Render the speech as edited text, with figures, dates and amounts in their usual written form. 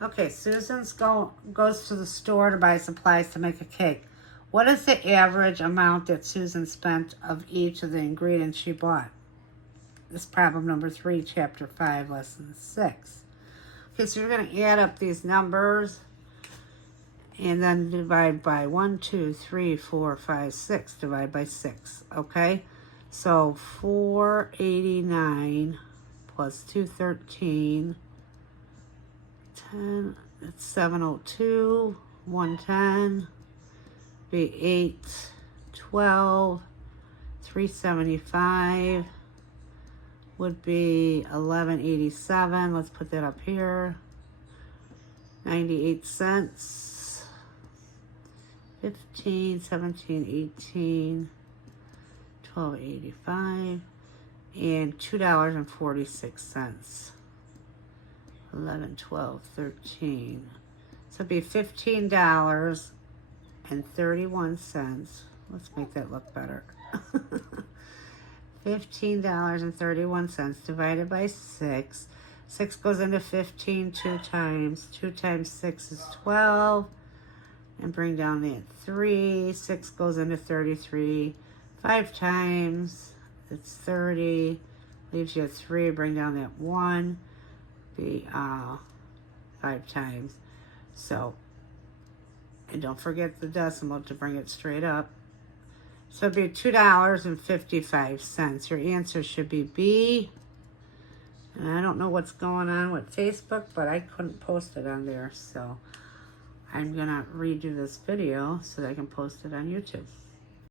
Okay, Susan's goes to the store to buy supplies to make a cake. What is the average amount that Susan spent of each of the ingredients she bought? This is problem number 3, chapter 5, lesson 6. Okay, so you're going to add up these numbers and then divide by 1, 2, 3, 4, 5, 6. Divide by 6, okay? So 489 plus 213, 10, it's 702, 110, be 812, 375 would be 1187. Let's put that up here. 98 cents. 15, 17, 18, 12.85, and $2.46. 11, 12, 13. So it'd be $15.31. Let's make that look better. $15.31 divided by 6. 6 goes into 15 2 times. 2 times 6 is 12. And bring down that 3. 6 goes into 33. 5 times, it's 30. Leaves you a 3. Bring down that 1. Be 5 times. So, and don't forget the decimal to bring it straight up. So it'd be $2.55. Your answer should be B. And I don't know what's going on with Facebook, but I couldn't post it on there. So I'm going to redo this video so that I can post it on YouTube.